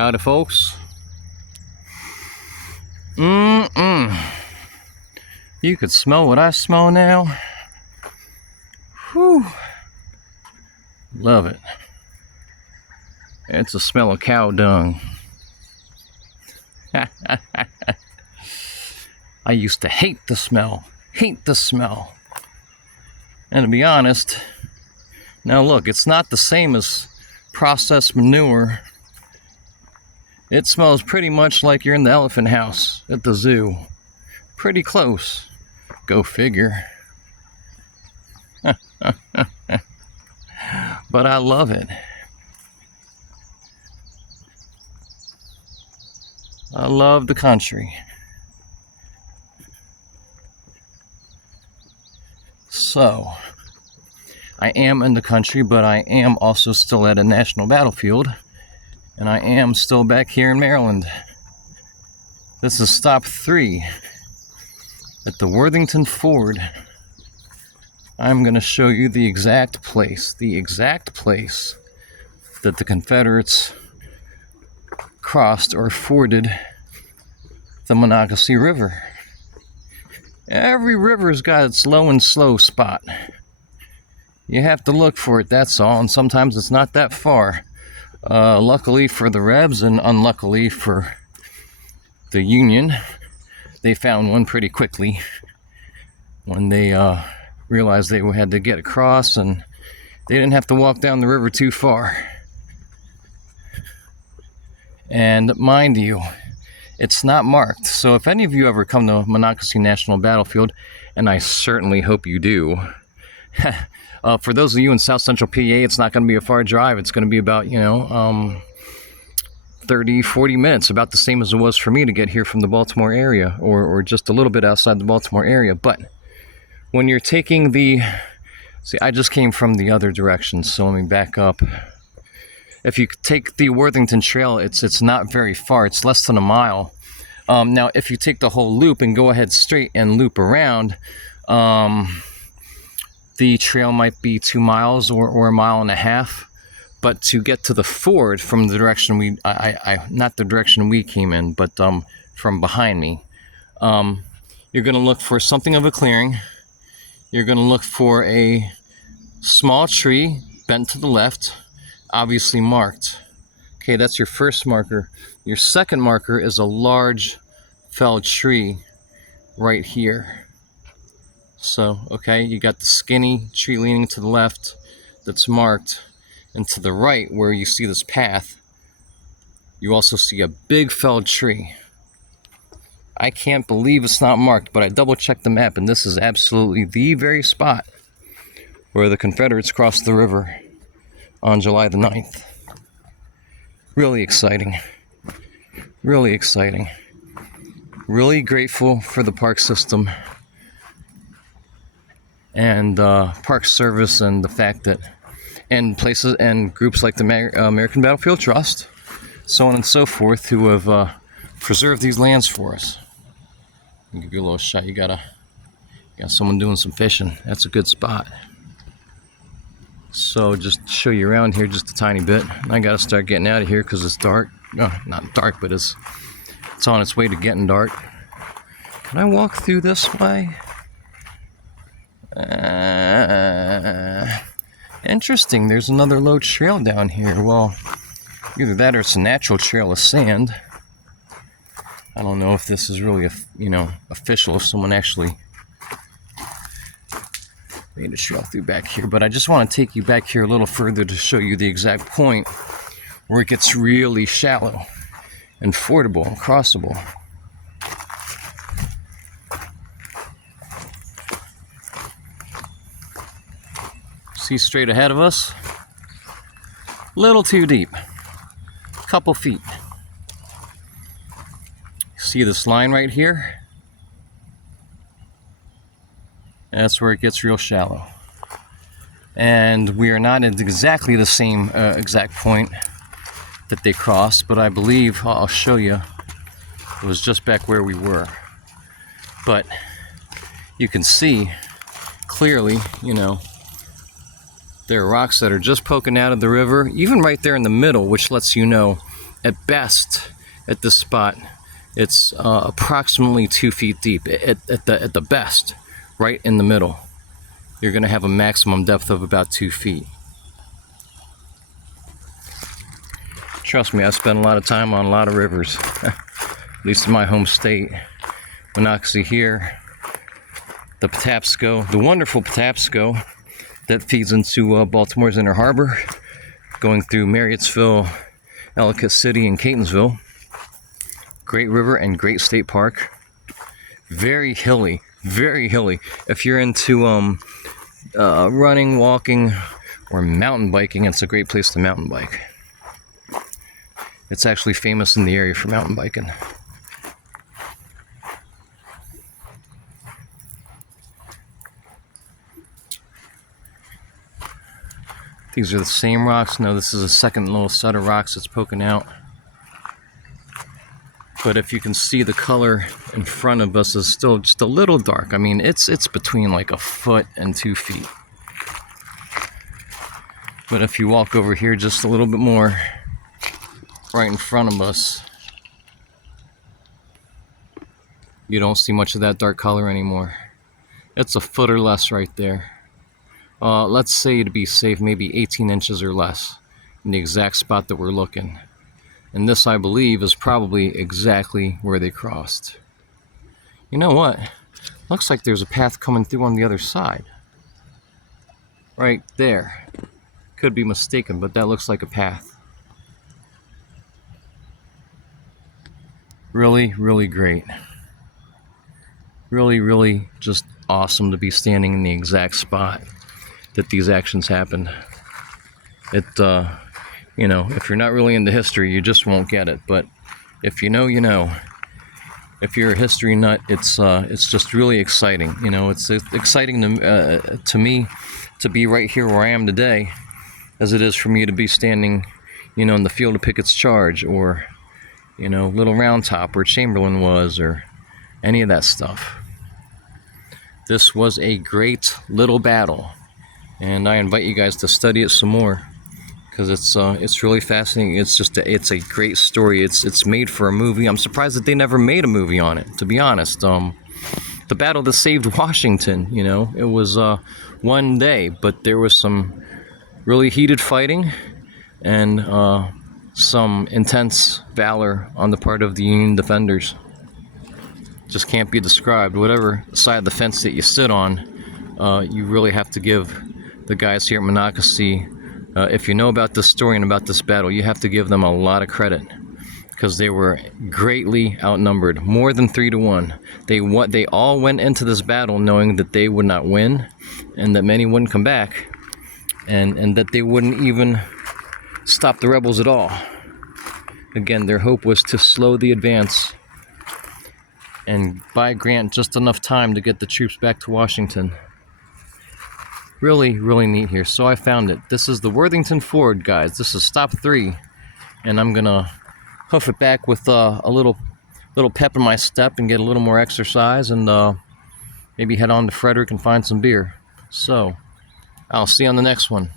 Howdy, folks. You could smell what I smell now. Whew. Love it. It's a smell of cow dung. I used to hate the smell. And to be honest, now look, it's not the same as processed manure. It smells pretty much like you're in the elephant house at the zoo. Pretty close. Go figure. But I love it. I love the country. So, I am in the country, but I am also still at a national battlefield. And I am still back here in Maryland. This is stop 3 at the Worthington Ford. I'm going to show you the exact place that the Confederates crossed or forded the Monacacy River. Every river's got its low and slow spot. You have to look for it, that's all, and sometimes it's not that far. Luckily for the Rebs and unluckily for the Union, they found one pretty quickly when they realized they had to get across, and they didn't have to walk down the river too far. And mind you, it's not marked. So if any of you ever come to Monacacy National Battlefield, and I certainly hope you do, for those of you in South Central PA, it's not going to be a far drive. It's going to be about, 30, 40 minutes, about the same as it was for me to get here from the Baltimore area, or just a little bit outside the Baltimore area. But when you're taking I just came from the other direction, so let me back up. If you take the Worthington Trail, it's not very far. It's less than a mile. Now, if you take the whole loop and go ahead straight and loop around, the trail might be 2 miles or a mile and a half. But to get to the ford from the direction not the direction we came in, but from behind me, you're going to look for something of a clearing. You're going to look for a small tree bent to the left, obviously marked. Okay, that's your first marker. Your second marker is a large felled tree right here. So, okay, you got the skinny tree leaning to the left that's marked, and to the right where you see this path, you also see a big felled tree. I can't believe it's not marked, but I double checked the map, and this is absolutely the very spot where the Confederates crossed the river on July the 9th. Really exciting. Really exciting. Really grateful for the park system and Park Service, and the fact that, and places and groups like the American Battlefield Trust, so on and so forth, who have preserved these lands for us. I'll give you a little shot. You got someone doing some fishing. That's a good spot. So just to show you around here just a tiny bit. I got to start getting out of here because it's dark. No, not dark, but it's on its way to getting dark. Can I walk through this way? Interesting. There's another low trail down here. Well, either that or it's a natural trail of sand. I don't know if this is really, official, if someone actually made a trail through back here. But I just want to take you back here a little further to show you the exact point where it gets really shallow and fordable and crossable. See straight ahead of us? Little too deep. Couple feet. See this line right here? That's where it gets real shallow. And we are not at exactly the same exact point that they crossed, but I believe, I'll show you, it was just back where we were. But you can see clearly, there are rocks that are just poking out of the river, even right there in the middle, which lets you know at best, at this spot, it's approximately 2 feet deep. At the best, right in the middle, you're going to have a maximum depth of about 2 feet. Trust me, I spent a lot of time on a lot of rivers, at least in my home state. Monacacy here, the Patapsco, the wonderful Patapsco that feeds into Baltimore's Inner Harbor, going through Marriottsville, Ellicott City, and Catonsville. Great river and great state park. Very hilly, very hilly. If you're into running, walking, or mountain biking, it's a great place to mountain bike. It's actually famous in the area for mountain biking. These are the same rocks. No, this is a second little set of rocks that's poking out. But if you can see, the color in front of us is still just a little dark. I mean, it's between like 1 foot and 2 feet. But if you walk over here just a little bit more, right in front of us, you don't see much of that dark color anymore. It's 1 foot or less right there. Let's say, to be safe, maybe 18 inches or less in the exact spot that we're looking. And this, I believe, is probably exactly where they crossed. You know what? Looks like there's a path coming through on the other side. Right there. Could be mistaken, but that looks like a path. Really, really great. Really, really just awesome to be standing in the exact spot that these actions happened. You know, if you're not really into history, you just won't get it. But if you know, you know. If you're a history nut, it's just really exciting. You know, it's exciting to me to be right here where I am today, as it is for me to be standing, you know, in the field of Pickett's Charge, or, you know, Little Round Top, where Chamberlain was, or any of that stuff. This was a great little battle, and I invite you guys to study it some more, because it's really fascinating. It's a great story. It's made for a movie. I'm surprised that they never made a movie on it, to be honest. The battle that saved Washington, you know, it was one day, but there was some really heated fighting and some intense valor on the part of the Union defenders. Just can't be described. Whatever side of the fence that you sit on, you really have to give the guys here at Monacacy, if you know about this story and about this battle, you have to give them a lot of credit, because they were greatly outnumbered, more than 3 to 1. They all went into this battle knowing that they would not win, and that many wouldn't come back, and that they wouldn't even stop the rebels at all. Again, their hope was to slow the advance and buy Grant just enough time to get the troops back to Washington. Really, really neat here. So I found it. This is the Worthington Ford, guys. This is stop 3, and I'm gonna hoof it back with a little pep in my step and get a little more exercise, and maybe head on to Frederick and find some beer. So I'll see you on the next one.